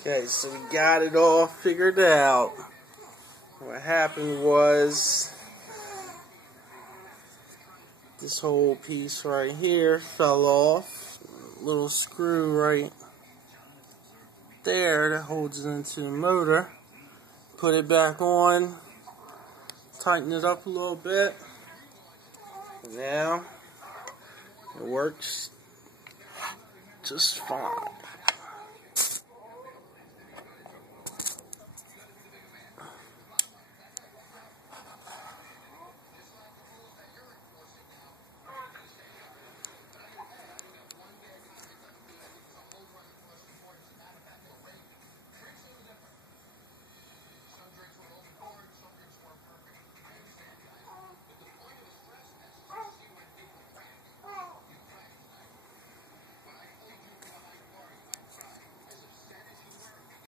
Okay, so we got it all figured out. What happened was this whole piece right here fell off. Little screw right there that holds it into the motor. Put it back on, tighten it up a little bit. And now it works just fine.